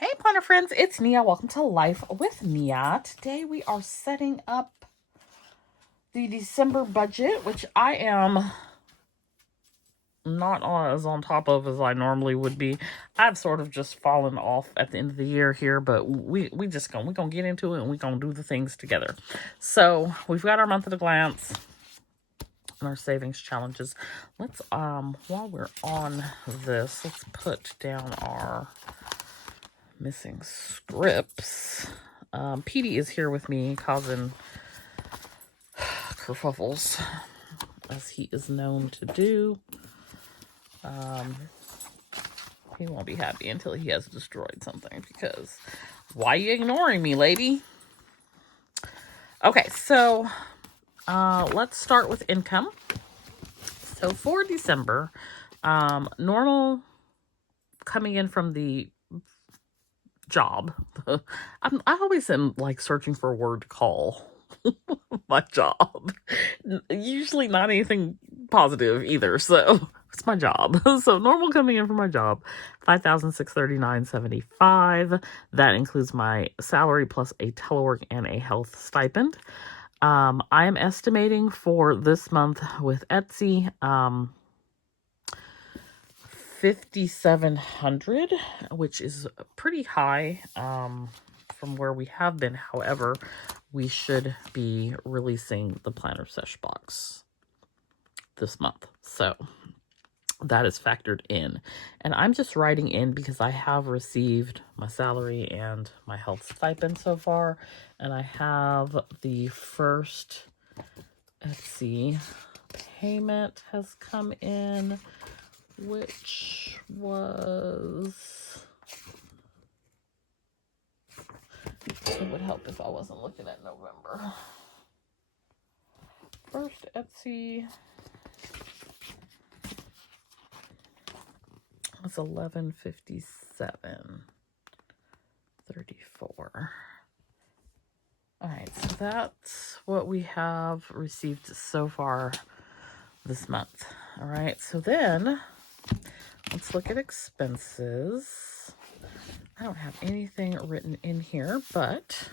Hey, planner friends, it's Nia. Welcome to Life with Nia. Today we are setting up the December budget, which I am not as on top of as I normally would be. I've sort of just fallen off at the end of the year here, but we're gonna get into it and we're gonna do the things together. So we've got our month at a glance and our savings challenges. Let's while we're on this, let's put down our missing scripts. Petey is here with me causing kerfuffles, as he is known to do. He won't be happy until he has destroyed something, because why are you ignoring me, lady? Okay, so let's start with income. So for December, normal coming in from the job. I always am like searching for a word to call my job. Usually not anything positive either. So it's my job. So normal coming in from my job, $5,639.75. That includes my salary plus a telework and a health stipend. I am estimating for this month with Etsy, 5,700, which is pretty high from where we have been. However, we should be releasing the planner sesh box this month, so that is factored in. And I'm just writing in because I have received my salary and my health stipend so far, and I have the first Etsy payment has come in, which was, it would help if I wasn't looking at November. First Etsy was $11.57.34. All right, so that's what we have received so far this month. All right, so then let's look at expenses. I don't have anything written in here, but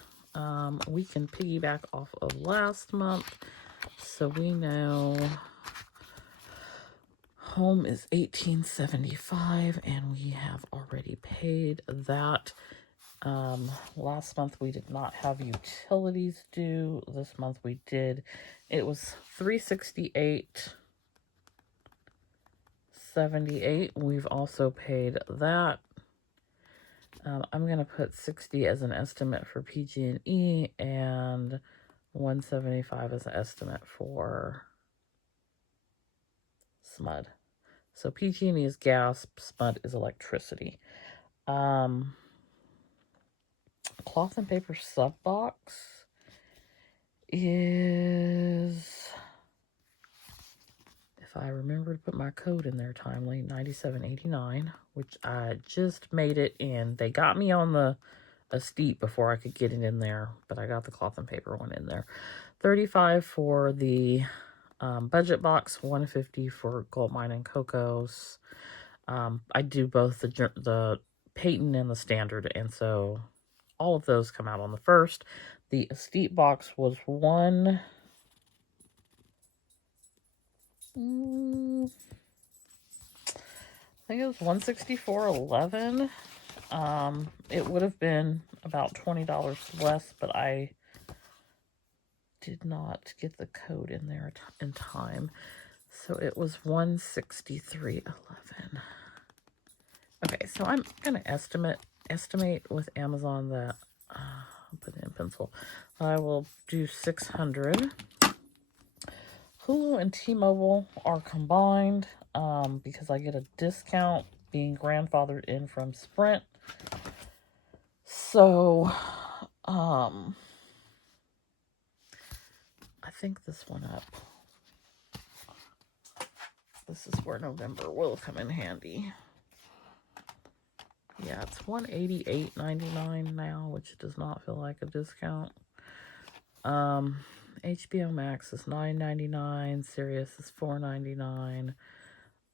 we can piggyback off of last month. So we know home is $1,875, and we have already paid that. Last month we did not have utilities due. This month we did. It was $368.78. We've also paid that. I'm going to put 60 as an estimate for PG&E and 175 as an estimate for SMUD. So PG&E is gas, SMUD is electricity. Cloth and paper sub box is, if I remember to put my code in there timely, $97.89, which I just made it in. They got me on a steep before I could get it in there, but I got the cloth and paper one in there. $35 for the budget box, $150 for Gold Mine and Cocos. I do both the Peyton and the Standard, and so all of those come out on the first. The Estate box was I think it was $164.11. It would have been about $20 less, but I did not get the code in there in time. So it was $163.11. Okay, so I'm gonna estimate with Amazon that I'll put it in pencil. I will do 600. Hulu and T-Mobile are combined because I get a discount being grandfathered in from Sprint. So I think this one up. This is where November will come in handy. Yeah, it's $188.99 now, which does not feel like a discount. HBO Max is $9.99. Sirius is $4.99.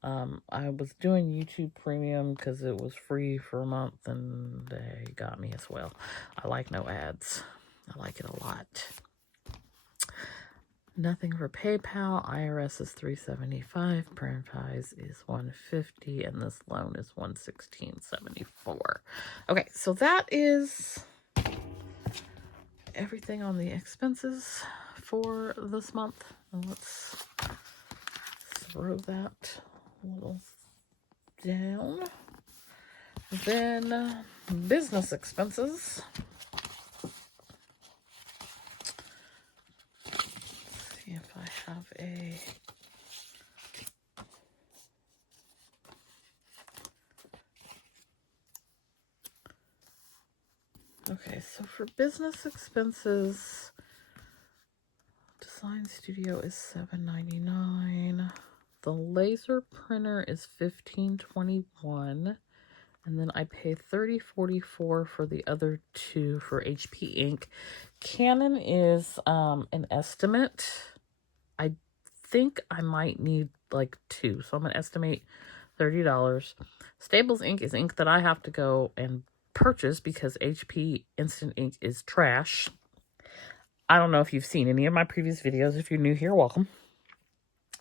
I was doing YouTube Premium because it was free for a month, and they got me as well. I like no ads. I like it a lot. Nothing for PayPal. IRS is $375. Franchise is $150, and this loan is $116.74. Okay, so that is everything on the expenses for this month. And let's throw that a little down. Then business expenses. See if I have a okay, so for business expenses, Design Studio is $7.99. The laser printer is $15.21. And then I pay $30.44 for the other two for HP ink. Canon is an estimate. I think I might need like two, so I'm going to estimate $30. Staples ink is ink that I have to go and purchase because HP instant ink is trash. I don't know if you've seen any of my previous videos. If you're new here, welcome.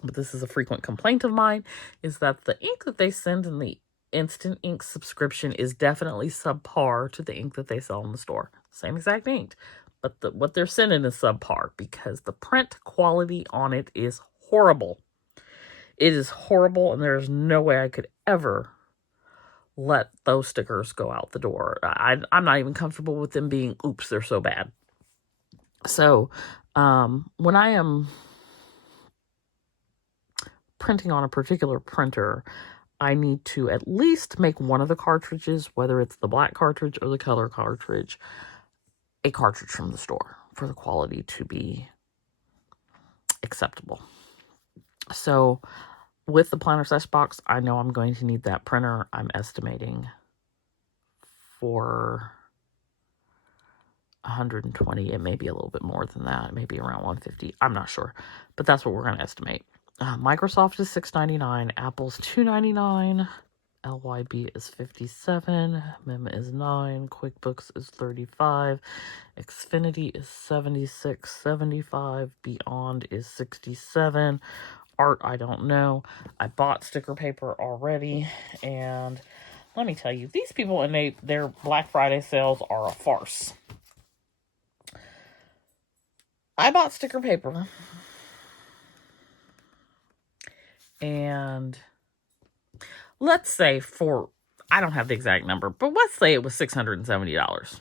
But this is a frequent complaint of mine, is that the ink that they send in the instant ink subscription is definitely subpar to the ink that they sell in the store. Same exact ink, but what they're sending is subpar because the print quality on it is horrible. It is horrible, and there's no way I could ever let those stickers go out the door. I'm not even comfortable with them being, oops, they're so bad. So when I am printing on a particular printer, I need to at least make one of the cartridges, whether it's the black cartridge or the color cartridge, a cartridge from the store for the quality to be acceptable. So with the planner sesh box, I know I'm going to need that printer. I'm estimating for $120. It may be a little bit more than that. It may be around $150. I'm not sure, but that's what we're going to estimate. Microsoft is $6.99. Apple's $2.99. LYB is $57. Mim is $9. QuickBooks is $35. Xfinity is $76.75. Beyond is $67. Art, I don't know. I bought sticker paper already, and let me tell you, these people and their Black Friday sales are a farce. I bought sticker paper, and let's say I don't have the exact number, but let's say it was $670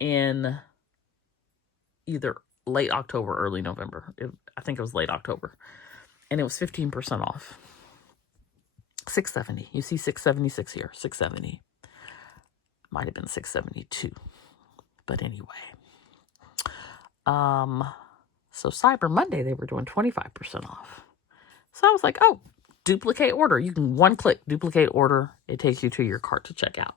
in either late October, early November. I think it was late October, and it was 15% off. $670. You see $676 here. $670. Might have been $672, but anyway. So Cyber Monday, they were doing 25% off. So I was like, oh, duplicate order. You can one click duplicate order. It takes you to your cart to check out.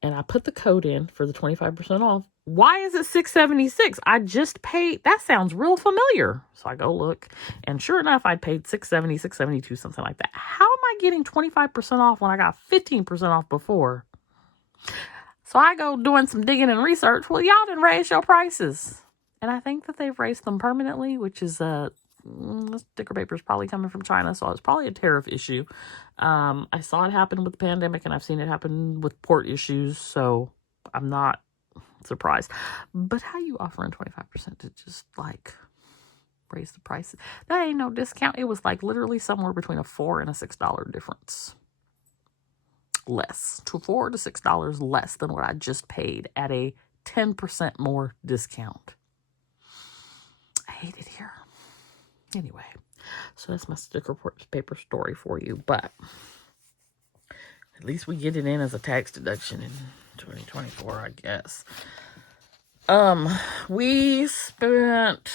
And I put the code in for the 25% off. Why is it $676? I just paid. That sounds real familiar. So I go look, and sure enough, I'd paid $670, $672, something like that. How am I getting 25% off when I got 15% off before? So I go doing some digging and research. Well, y'all didn't raise your prices. And I think that they've raised them permanently, which is sticker paper is probably coming from China, so it's probably a tariff issue. I saw it happen with the pandemic, and I've seen it happen with port issues, so I'm not surprised. But how you offering 25% to just like raise the prices? That ain't no discount. It was like literally somewhere between a $4 and a $6 difference. Less to $4 to $6 less than what I just paid at a 10% more discount. I hate it here. Anyway, so that's my sticker paper story for you, but at least we get it in as a tax deduction in 2024, I guess. We spent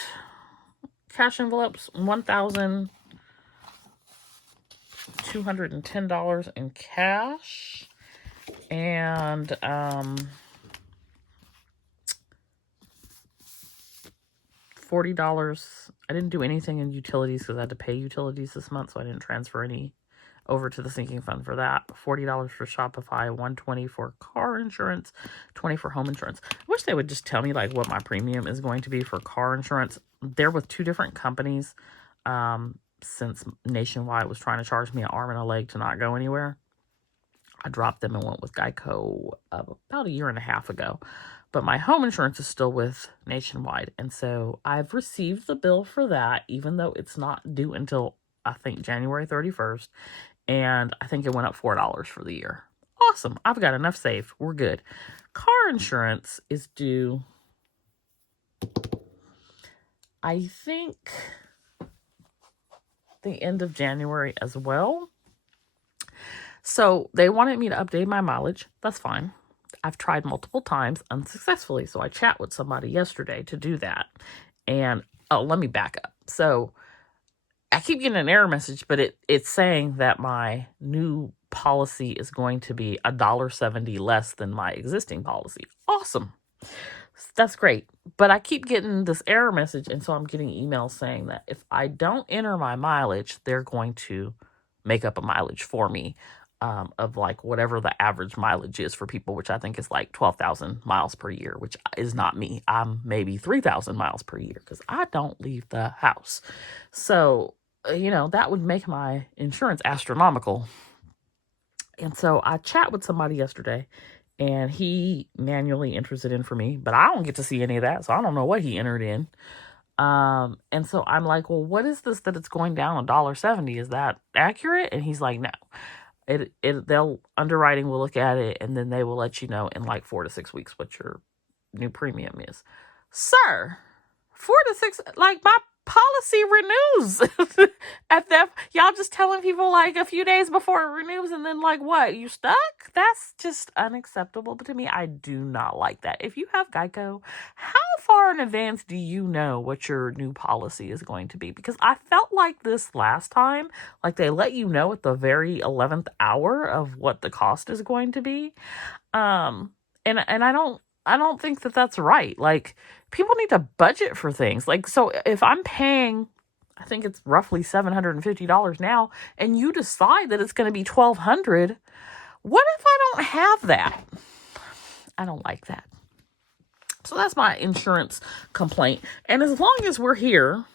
cash envelopes, $1,210 in cash, and $40 I didn't do anything in utilities because I had to pay utilities this month, so I didn't transfer any over to the sinking fund for that. $40 for Shopify, $120 for car insurance, $20 for home insurance. I wish they would just tell me like what my premium is going to be for car insurance. They're with two different companies. Since Nationwide was trying to charge me an arm and a leg to not go anywhere, I dropped them and went with Geico about a year and a half ago. But my home insurance is still with Nationwide. And so I've received the bill for that, even though it's not due until, I think, January 31st. And I think it went up $4 for the year. Awesome. I've got enough saved. We're good. Car insurance is due, I think, the end of January as well. So they wanted me to update my mileage. That's fine. I've tried multiple times unsuccessfully. So I chat with somebody yesterday to do that. And let me back up. So I keep getting an error message, but it's saying that my new policy is going to be $1.70 less than my existing policy. Awesome. That's great. But I keep getting this error message, and so I'm getting emails saying that if I don't enter my mileage, they're going to make up a mileage for me of like whatever the average mileage is for people, which I think is like 12,000 miles per year, which is not me. I'm maybe 3,000 miles per year because I don't leave the house. So, that would make my insurance astronomical. And so I chat with somebody yesterday, and he manually enters it in for me, but I don't get to see any of that, so I don't know what he entered in. And so I'm like, well, what is this that it's going down $1.70? Is that accurate? And he's like, no. They'll underwriting will look at it, and then they will let you know in like 4 to 6 weeks what your new premium is. Sir, 4 to 6, like my policy renews at that. Y'all just telling people like a few days before it renews, and then like what, you stuck? That's just unacceptable. But to me, I do not like that. If you have Geico, how far in advance do you know what your new policy is going to be? Because I felt like this last time, like they let you know at the very 11th hour of what the cost is going to be. And I don't think that that's right. Like, people need to budget for things. Like, so if I'm paying, I think it's roughly $750 now, and you decide that it's going to be $1,200, what if I don't have that? I don't like that. So that's my insurance complaint. And as long as we're here,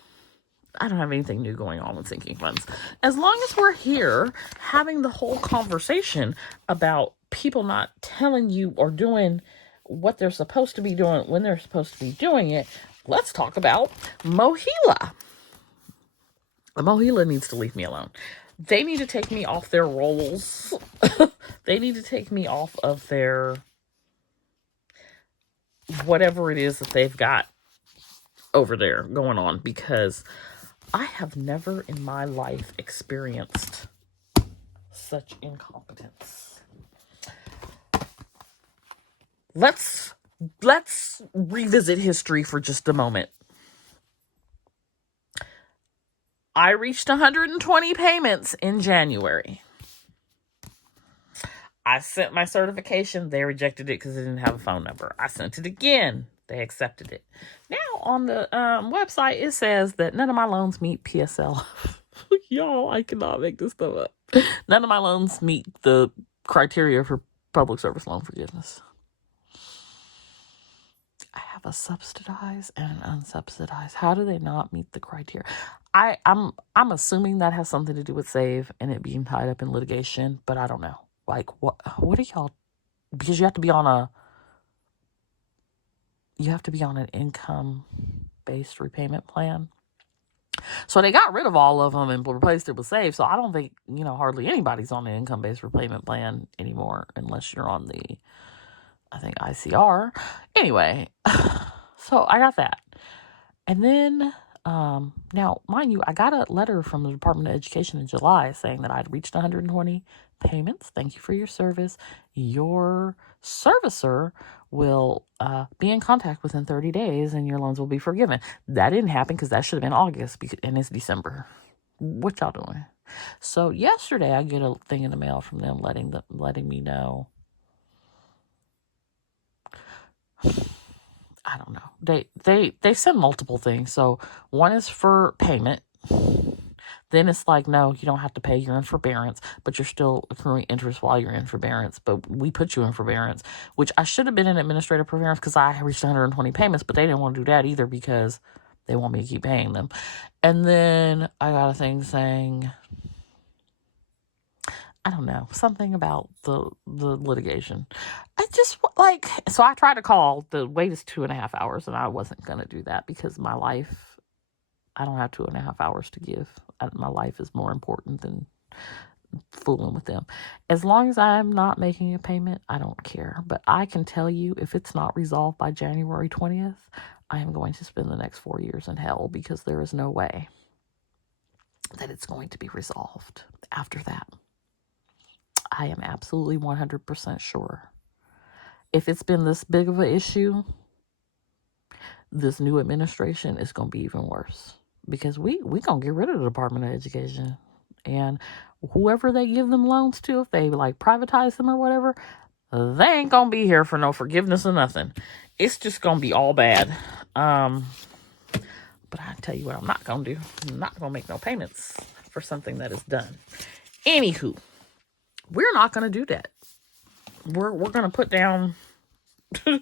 I don't have anything new going on with sinking funds. As long as we're here having the whole conversation about people not telling you or doing what they're supposed to be doing when they're supposed to be doing it, let's talk about Mohila. Mohila needs to leave me alone. They need to take me off their rolls. They need to take me off of their whatever it is that they've got over there going on, because I have never in my life experienced such incompetence. Let's revisit history for just a moment. I reached 120 payments in January. I sent my certification. They rejected it because it didn't have a phone number. I sent it again. They accepted it. Now on the website, it says that none of my loans meet PSL. Y'all, I cannot make this stuff up. None of my loans meet the criteria for public service loan forgiveness. I have a subsidized and an unsubsidized. How do they not meet the criteria? I'm assuming that has something to do with SAVE and it being tied up in litigation, but I don't know. Like, what are y'all? Because you have to be on an income-based repayment plan. So they got rid of all of them and replaced it with SAVE. So I don't think, hardly anybody's on an income-based repayment plan anymore, unless you're on the, I think, ICR. Anyway, so I got that. And then, now, mind you, I got a letter from the Department of Education in July saying that I'd reached 120 payments. Thank you for your service. Your servicer will be in contact within 30 days and your loans will be forgiven. That didn't happen because that should have been August and it's December. What y'all doing? So yesterday I get a thing in the mail from them letting me know. I don't know. They send multiple things. So one is for payment. Then it's like, no, you don't have to pay. You're in forbearance, but you're still accruing interest while you're in forbearance. But we put you in forbearance, which I should have been in administrative forbearance because I reached 120 payments, but they didn't want to do that either because they want me to keep paying them. And then I got a thing saying, I don't know, something about the litigation. I just like, so I tried to call. The wait is 2.5 hours, and I wasn't going to do that because my life, I don't have 2.5 hours to give. My life is more important than fooling with them. As long as I'm not making a payment, I don't care. But I can tell you, if it's not resolved by January 20th, I am going to spend the next 4 years in hell because there is no way that it's going to be resolved after that. I am absolutely 100% sure. If it's been this big of an issue, this new administration is going to be even worse because we going to get rid of the Department of Education, and whoever they give them loans to, if they like privatize them or whatever, they ain't going to be here for no forgiveness or nothing. It's just going to be all bad. But I tell you what I'm not going to do. I'm not going to make no payments for something that is done. Anywho, we're not going to do that. We're going to put down the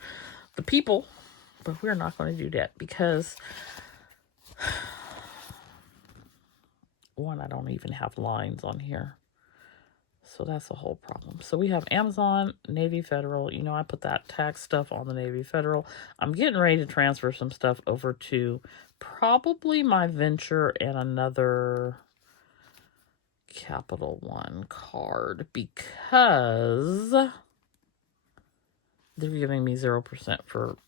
people, but we're not going to do that because, one, I don't even have lines on here. So that's a whole problem. So we have Amazon, Navy Federal. You know, I put that tax stuff on the Navy Federal. I'm getting ready to transfer some stuff over to probably my Venture and another Capital One card because they're giving me 0% for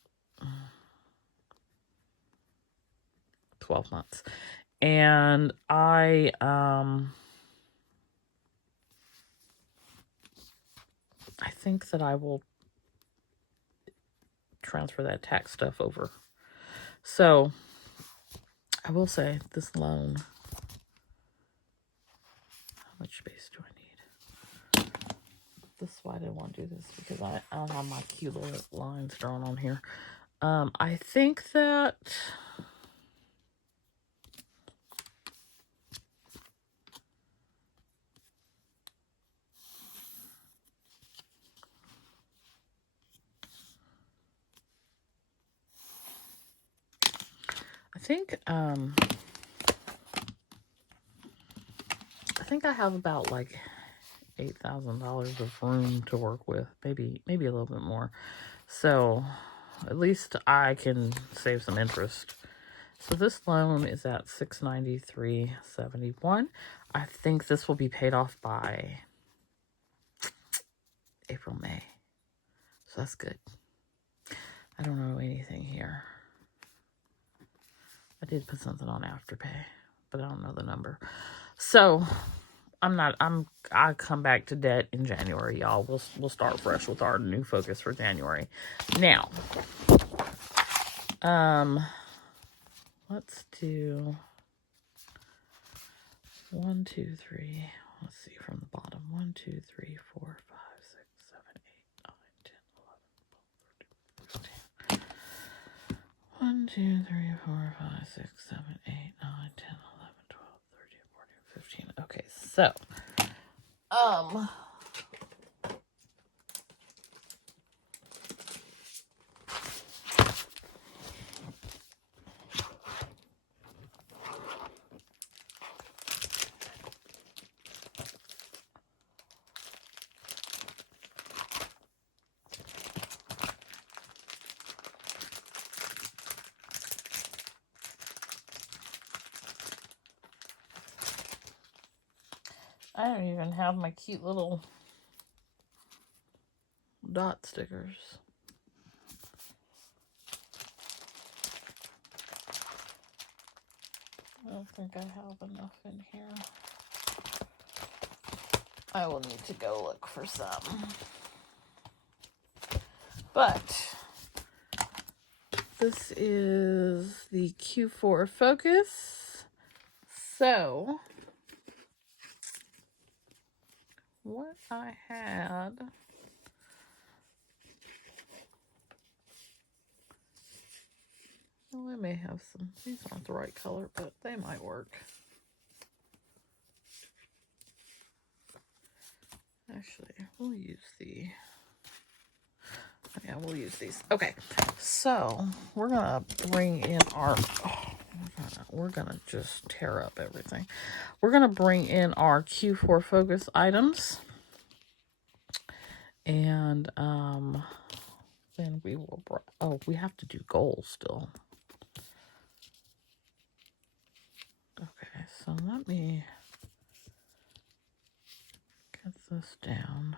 12 months. And I think that I will transfer that tax stuff over. So I will say this loan, how much space do I need? This is why I didn't want to do this, because I don't have my cute little lines drawn on here. I think that I have about like $8,000 of room to work with, maybe a little bit more. So at least I can save some interest. So this loan is at $693.71. I think this will be paid off by April, May. So that's good. I don't know anything here. I did put something on Afterpay, but I don't know the number. So I'll come back to debt in January, y'all. We'll start fresh with our new focus for January. Now, let's do 1, 2, 3. Let's see from the bottom. 1, 2, 3, 4, 5, 6, 7, 8, 9, 10, 11, 12, 13, 14, 15. 1, 2, 3, 4, 5, 6, 7, 8, 9, 10, 11, 12, 13, 14, 15. Okay, so I don't even have my cute little dot stickers. I don't think I have enough in here. I will need to go look for some. But this is the Q4 focus. So what I had may have some, these aren't the right color, but they might work. Actually, we'll use we'll use these. Okay, so we're gonna bring in our, we're gonna just tear up everything. We're gonna bring in our Q4 focus items. And then we will, we have to do goals still. Okay, so let me get this down.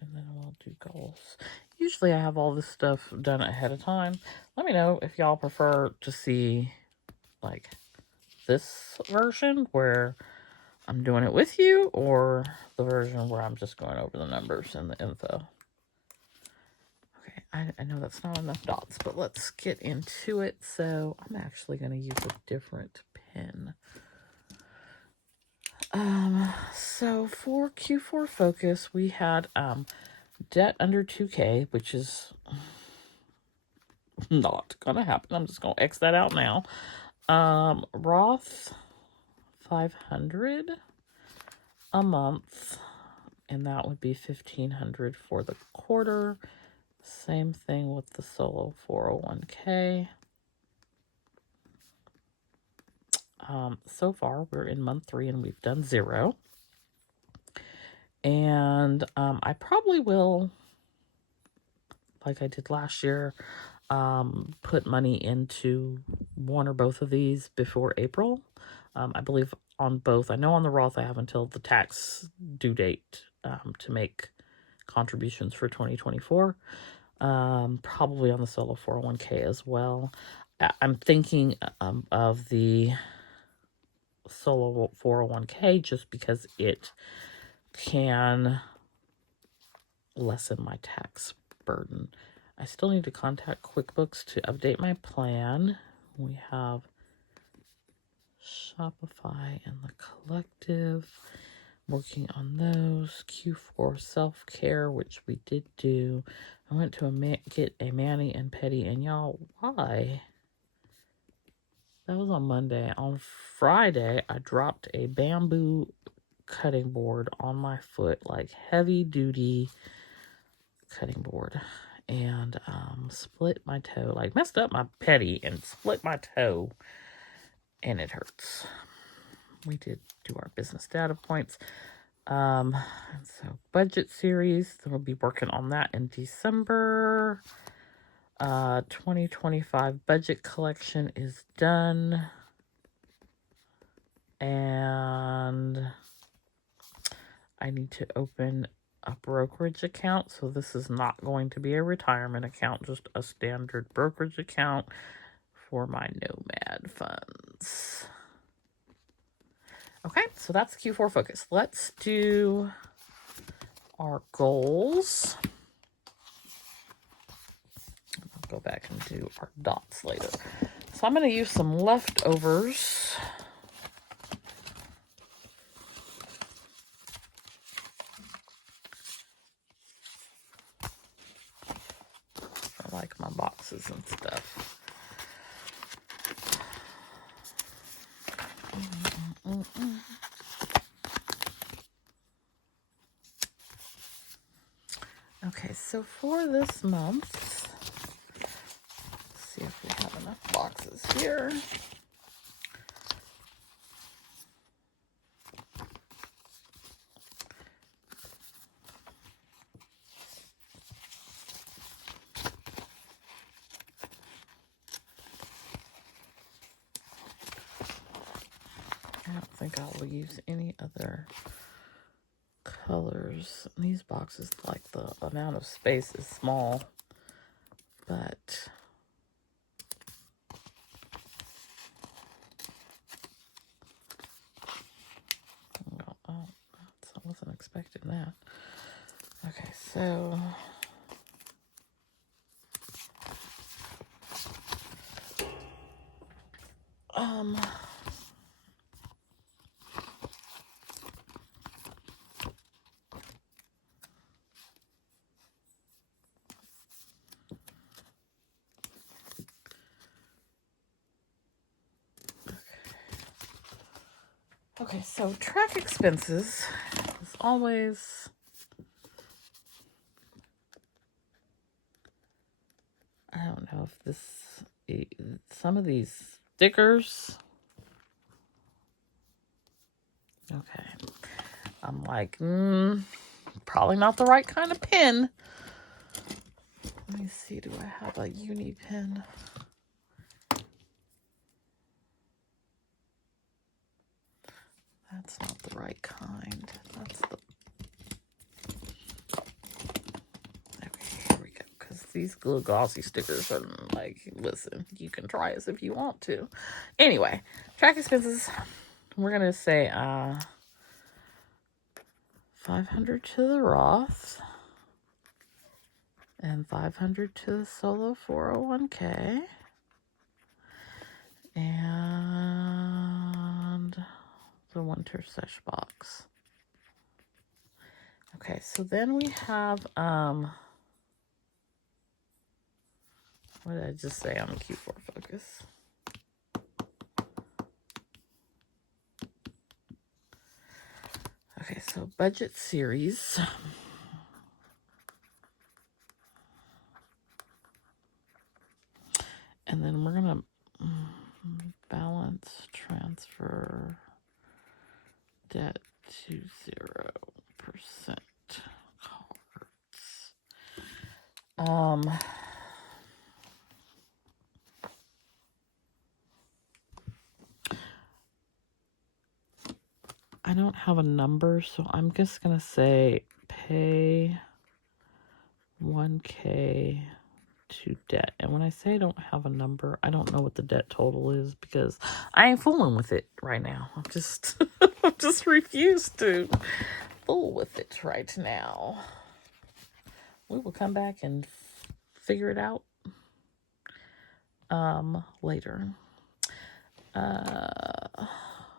And then we'll do goals. Usually I have all this stuff done ahead of time. Let me know if y'all prefer to see like this version where I'm doing it with you, or the version where I'm just going over the numbers and the info. Okay, I know that's not enough dots, but let's get into it. So I'm actually going to use a different pen. So for Q4 focus, we had debt under 2K, which is not going to happen. I'm just going to X that out now. Roth 500 a month, and that would be $1,500 for the quarter. Same thing with the solo 401k. So far we're in month 3 and we've done 0. And I probably will, like I did last year, put money into one or both of these before April. I believe on both. I know on the Roth I have until the tax due date to make contributions for 2024. Probably on the solo 401k as well. I'm thinking of the solo 401k just because it can lessen my tax burden. I still need to contact QuickBooks to update my plan. We have Shopify and the Collective, working on those. Q4 self-care, which we did do. I went to get a mani and pedi, and y'all, why? That was on Monday. On Friday, I dropped a bamboo cutting board on my foot, like heavy duty cutting board, and split my toe, like messed up my pedi and split my toe, and it hurts. We did do our business data points. And so budget series, we'll be working on that in December. 2025 budget collection is done. And I need to open a brokerage account. So this is not going to be a retirement account, just a standard brokerage account for my Nomad funds. Okay, so that's Q4 focus. Let's do our goals. I'll go back and do our dots later. So I'm going to use some leftovers. I like my boxes and stuff. Okay, so for this month, let's see if we have enough boxes here. I don't think I will use any other colors. These boxes, like the amount of space is small, but oh, I wasn't expecting that. Okay, so Okay, so track expenses is always, I don't know if this, some of these stickers, okay, I'm like, probably not the right kind of pen. Let me see, do I have a uni pen? That's not the right kind. That's the... Okay, here we go. Because these little glossy stickers are like, listen, you can try this if you want to. Anyway, track expenses. We're going to say $500 to the Roth and $500 to the solo 401k. And the winter sesh box. Okay, so then we have, what did I just say on the Q4 focus? Okay, so budget series. And then we're going to balance transfer debt to 0% cards. I don't have a number, so I'm just going to say pay 1K to debt. And when I say I don't have a number, I don't know what the debt total is because I ain't fooling with it right now. I'm just I'm just refused to fool with it right now. We will come back and figure it out later.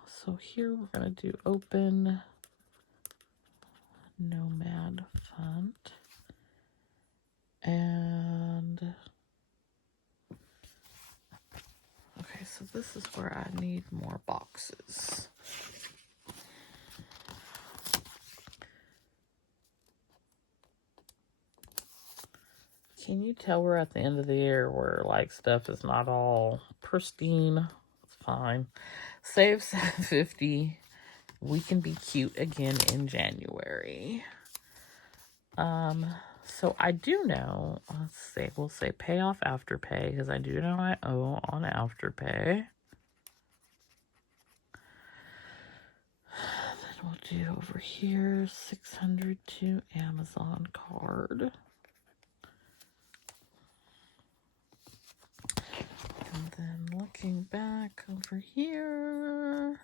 So here we're gonna do open Nomad Fund. And okay, so this is where I need more boxes. Can you tell we're at the end of the year where like stuff is not all pristine? It's fine. Save $750. We can be cute again in January. So I do know, let's see, we'll say pay off Afterpay because I do know I owe on Afterpay. Then we'll do over here $600 to Amazon card. And then looking back over here,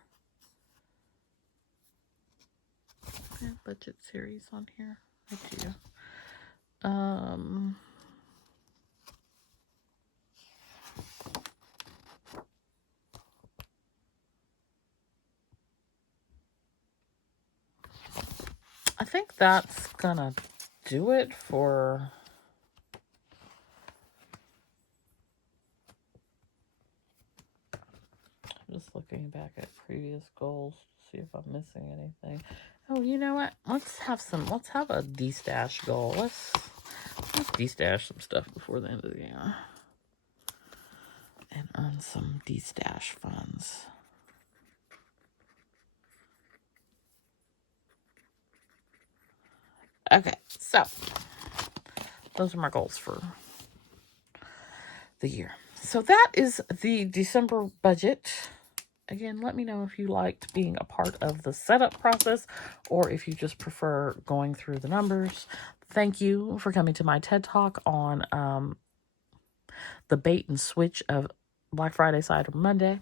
I have budget series on here. I do. I think that's gonna do it for just looking back at previous goals to see if I'm missing anything. Oh, you know what? Let's have a de-stash goal. Let's de-stash some stuff before the end of the year. And earn some de-stash funds. Okay, so those are my goals for the year. So that is the December budget. Again, let me know if you liked being a part of the setup process or if you just prefer going through the numbers. Thank you for coming to my TED Talk on the bait and switch of Black Friday, Cyber Monday,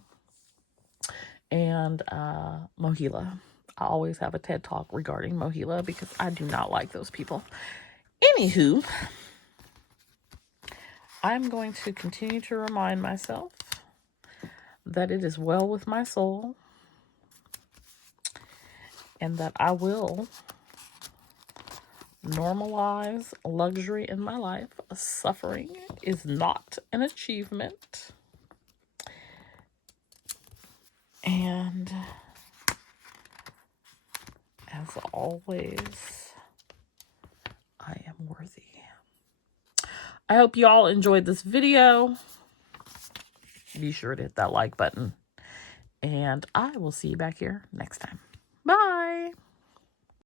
and Mohila. I always have a TED Talk regarding Mohila because I do not like those people. Anywho, I'm going to continue to remind myself that it is well with my soul and that I will normalize luxury in my life. Suffering is not an achievement. And as always, I am worthy. I hope you all enjoyed this video. Be sure to hit that like button. And I will see you back here next time.